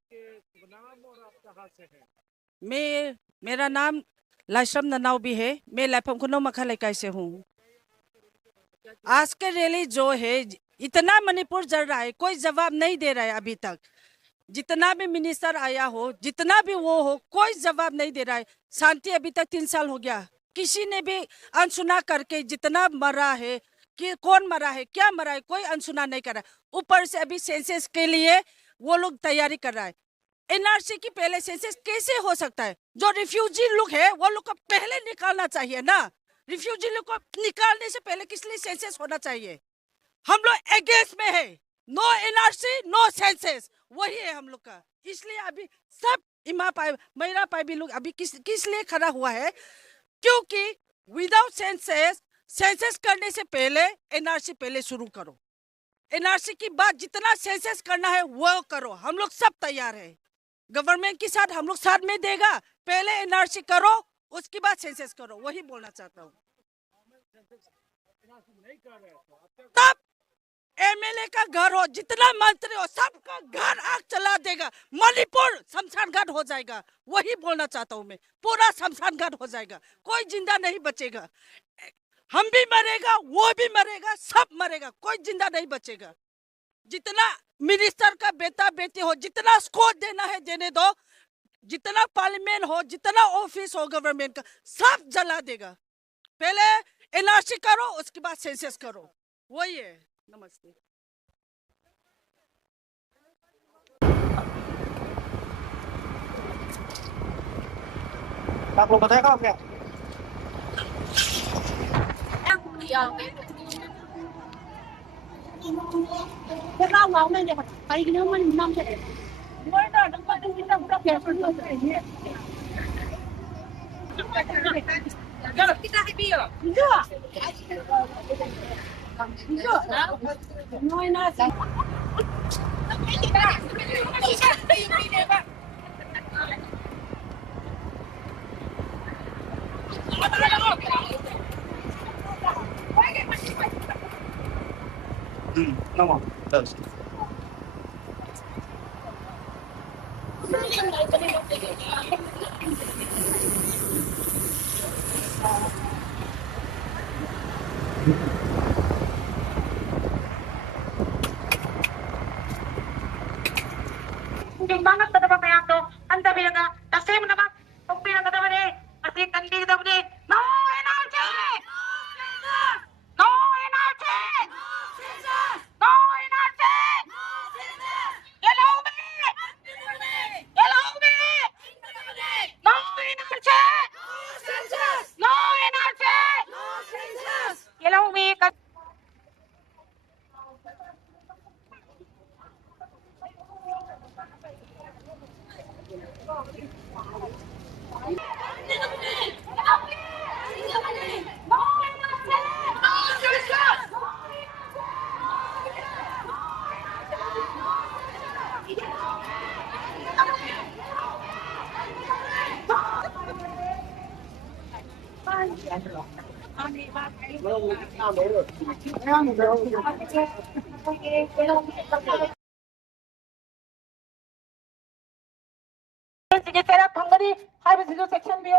आपके नाम और आप कहाँ से हैं? मेरा नाम लाइसम ननाव भी है। मैं लाइफमकुनो मखा से हूँ। आज के रैली जो है, इतना मणिपुर जल रहा है, कोई जवाब नहीं दे रहा है अभी तक। जितना भी मिनिस्टर आया हो, जितना भी वो हो, कोई जवाब नहीं दे रहा है। शांति अभी तक 3 साल हो गया, किसी ने भी अनसुना करके जितना मरा है, कि कौन मरा है, क्या मरा है, कोई अनसुना नहीं कर रहा है। ऊपर से अभी सेंसस के लिए वो लोग तैयारी कर रहा है। एनआरसी की पहले सेंसस कैसे हो सकता है? जो रिफ्यूजी लोग है वो लोग को पहले निकालना चाहिए ना। रिफ्यूजी लोग को निकालने से पहले किस लिए सेंसस होना चाहिए? हम लोग अगेंस्ट में है। नो एनआरसी नो सेंसस, वही है हम लोग का। इसलिए अभी सब इमा पाई मेरा पाई भी लोग अभी किस लिए खड़ा हुआ है? क्योंकि विदाउट सेंसस, सेंसस करने से पहले एनआरसी पहले शुरू करो। एनआरसी की बात जितना सेंसस करना है वो करो। हम लोग सब तैयार है। गवर्नमेंट के साथ हम लोग साथ में देगा। पहले एनआरसी करो, उसके बाद सेंसस करो, वही बोलना चाहता हूँ। नहीं कर रहे तो आप तब एमएलए का घर हो, जितना मंत्री हो, सबका घर आग चला देगा। मणिपुर शमशान घाट हो जाएगा, वही बोलना चाहता हूँ मैं। पूरा शमशान घाट हो जाएगा, कोई जिंदा नहीं बचेगा। हम भी मरेगा, वो भी मरेगा, सब मरेगा, कोई जिंदा नहीं बचेगा। जितना मिनिस्टर का बेटा बेटी हो, जितना स्कोर देना है देने दो। जितना पार्लियामेंट हो, जितना ऑफिस हो गवर्नमेंट का, सब जला देगा। पहले एनआरसी करो, उसके बाद सेंसस करो, वही है। नमस्ते। आप लोग बताएगा क्या? Cái rau ngấu này là phải nếu mình năm sẽ mới đó nó có những cái rất là phân phân này nhé. Kita happy ya? Enggak. Enggak. Nói nó sẽ Tamam. Evet. Hindi banget pada papaya to. Anda bilang ka, kasi mo naman, kung bilang ka naman eh, kasi kandi daw ni, no energy! No energy! No energy! Hello me! Hello me! No energy! No energy! Hello me! Sige, set up Hungary, have a zero section view.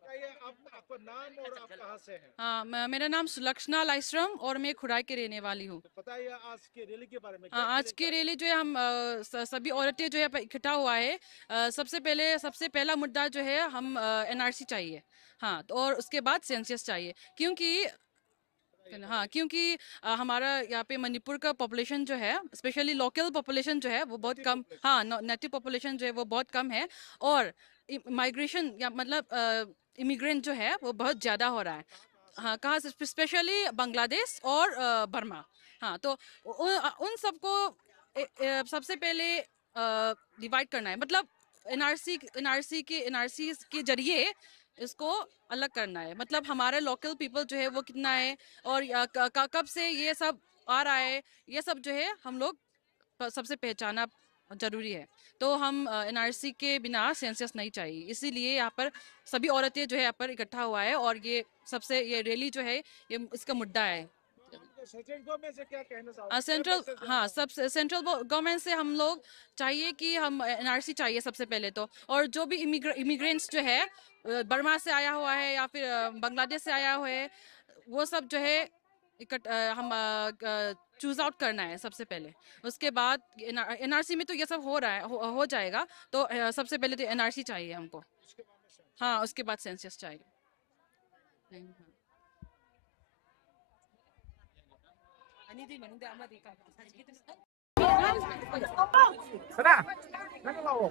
बताइए आपका नाम और आप कहाँ से हैं? हाँ, मेरा नाम सुलक्षणा लाइसरम और मैं खुराई के रहने वाली हूँ। बताइए आज की रैली के बारे में। हाँ, आज की रैली जो है हम सभी औरतें जो है इकट्ठा हुआ है। सबसे पहला मुद्दा जो है हम एनआरसी चाहिए। हाँ, तो और उसके बाद सेंसस चाहिए, क्योंकि हमारा यहाँ पे मणिपुर का पॉपुलेशन जो है, स्पेशली लोकल पॉपुलेशन जो है वो बहुत कम। हाँ, नेटिव पॉपुलेशन जो है वो बहुत कम है। और माइग्रेशन या मतलब इमिग्रेंट जो है वो बहुत ज़्यादा हो रहा है। हाँ, कहाँ से? स्पेशली बांग्लादेश और बर्मा। हाँ, तो उन सबको सबसे पहले डिवाइड करना है, मतलब एनआरसी के जरिए इसको अलग करना है। मतलब हमारे लोकल पीपल जो है वो कितना है और कब से ये सब आ रहा है, ये सब जो है हम लोग सबसे पहचाना जरूरी है। तो हम एनआरसी के बिना सेंसस नहीं चाहिए, इसीलिए यहाँ पर सभी औरतें जो है यहाँ पर इकट्ठा हुआ है और ये सबसे ये रैली जो है ये इसका मुद्दा है। सेंट्रल गवर्नमेंट से क्या कहना चाहोगे? सेंट्रल हाँ सब सेंट्रल गवर्नमेंट से हम लोग चाहिए कि हम एनआरसी चाहिए सबसे पहले तो, और जो भी इमिग्रेंट्स जो है बर्मा से आया हुआ है या फिर बांग्लादेश से आया हुआ है, वो सब जो है हम चूज आउट करना है सबसे पहले। उसके बाद एनआरसी में तो ये सब हो रहा है, हो जाएगा। तो सबसे पहले तो एनआरसी चाहिए हमको, हाँ उसके बाद सेंसस चाहिए। Sana, nang lawo.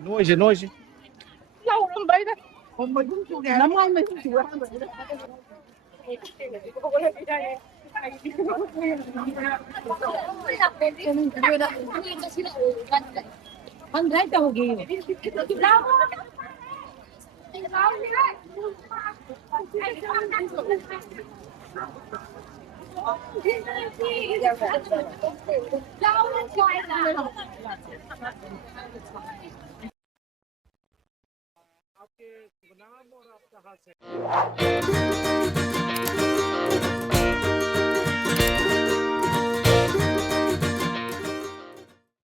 Noise, noise. आपके नाम और आप कहाँ से